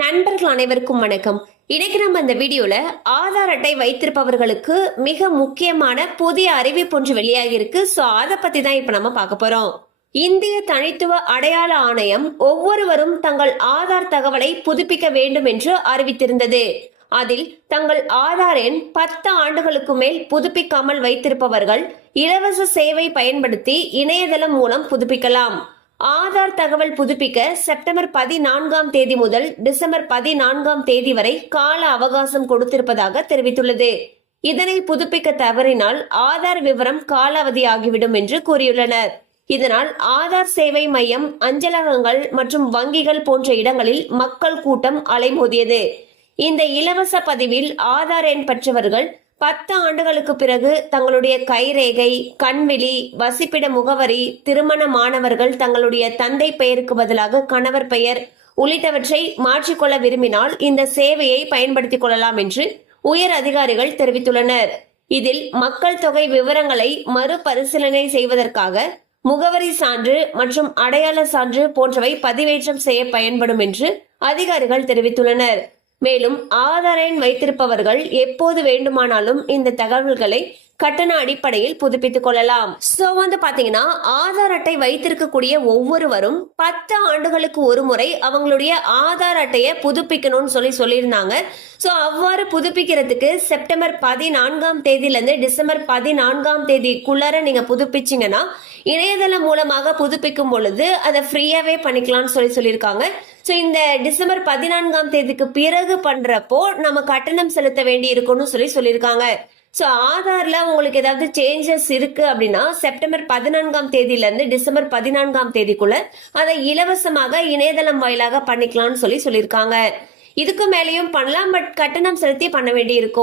நண்பர்கள் அனைவருக்கும் வணக்கம். இன்னைக்கு நம்ம இந்த வீடியோல ஆதார் அட்டை வைத்திருப்பவர்களுக்கு மிக முக்கியமான புதிய அறிவிப்பு ஒன்று வெளியாகி இருக்கு. சோ அதை பத்தி தான் இப்ப நம்ம பார்க்க போறோம். இந்திய தனித்துவ அடையாள ஆணையம் ஒவ்வொருவரும் தங்கள் ஆதார் தகவலை புதுப்பிக்க வேண்டும் என்று அறிவித்திருந்தது. அதில் தங்கள் ஆதார் எண் 10 ஆண்டுகளுக்கு மேல் புதுப்பிக்காமல் வைத்திருப்பவர்கள் இலவச சேவை பயன்படுத்தி இணையதளம் மூலம் புதுப்பிக்கலாம். ஆதார் தகவல் புதுப்பிக்க செப்டம்பர் 14ஆம் தேதி முதல் டிசம்பர் 14ஆம் தேதி வரை கால அவகாசம் கொடுத்திருப்பதாக தெரிவித்துள்ளது. இதனை புதுப்பிக்க தவறினால் ஆதார் விவரம் காலாவதியாகிவிடும் என்று கூறியுள்ளனர். இதனால் ஆதார் சேவை மையம், அஞ்சலகங்கள் மற்றும் வங்கிகள் போன்ற இடங்களில் மக்கள் கூட்டம் அலைமோதியது. இந்த இலவச பதிவில் ஆதார் எண் பெற்றவர்கள் 10 ஆண்டுகளுக்கு பிறகு தங்களுடைய கைரேகை, கண்விழி, வசிப்பிட முகவரி, திருமணமானவர்கள் தங்களுடைய தந்தை பெயருக்கு பதிலாக கணவர் பெயர் உள்ளிட்டவற்றை மாற்றிக்கொள்ள விரும்பினால் இந்த சேவையை பயன்படுத்திக் கொள்ளலாம் என்று உயர் அதிகாரிகள் தெரிவித்துள்ளனர். இதில் மக்கள் தொகை விவரங்களை மறுபரிசீலனை செய்வதற்காக முகவரி சான்று மற்றும் அடையாள சான்று போன்றவை பதிவேற்றம் செய்ய பயன்படும் என்று அதிகாரிகள் தெரிவித்துள்ளனர். மேலும் ஆதார் எண் வைத்திருப்பவர்கள் எப்போது வேண்டுமானாலும் இந்த தகவல்களை கட்டண அடிப்படையில் புதுப்பித்துக் கொள்ளலாம். சோ பாத்தீங்கன்னா ஆதார் அட்டை வைத்திருக்கக்கூடிய ஒவ்வொருவரும் 10 ஆண்டுகளுக்கு ஒரு முறை அவங்களுடைய ஆதார் அட்டையை புதுப்பிக்கணும்னு சொல்லியிருந்தாங்க. சோ அவ்வாறு புதுப்பிக்கிறதுக்கு செப்டம்பர் 14ஆம் தேதியில இருந்து டிசம்பர் 14ஆம் தேதிக்குள்ளார நீங்க புதுப்பிச்சீங்கன்னா இணையதளம் மூலமாக புதுப்பிக்கும் பொழுது அதை ஃப்ரீயாவே பண்ணிக்கலாம்னு சொல்லியிருக்காங்க. ஸோ இந்த டிசம்பர் 14ஆம் தேதிக்கு பிறகு பண்றப்போ நம்ம கட்டணம் செலுத்த வேண்டி இருக்கும்னு சொல்லியிருக்காங்க. ஸோ ஆதார்ல உங்களுக்கு ஏதாவது சேஞ்சஸ் இருக்கு அப்படின்னா செப்டம்பர் 14ஆம் தேதியில இருந்து டிசம்பர் 14ஆம் தேதிக்குள்ள அதை இலவசமாக இணையதளம் வாயிலாக பண்ணிக்கலாம்னு சொல்லியிருக்காங்க. இதுக்கு மேலேயும் பண்ணலாம், பட் கட்டணம் செலுத்தி பண்ண வேண்டி இருக்கும்.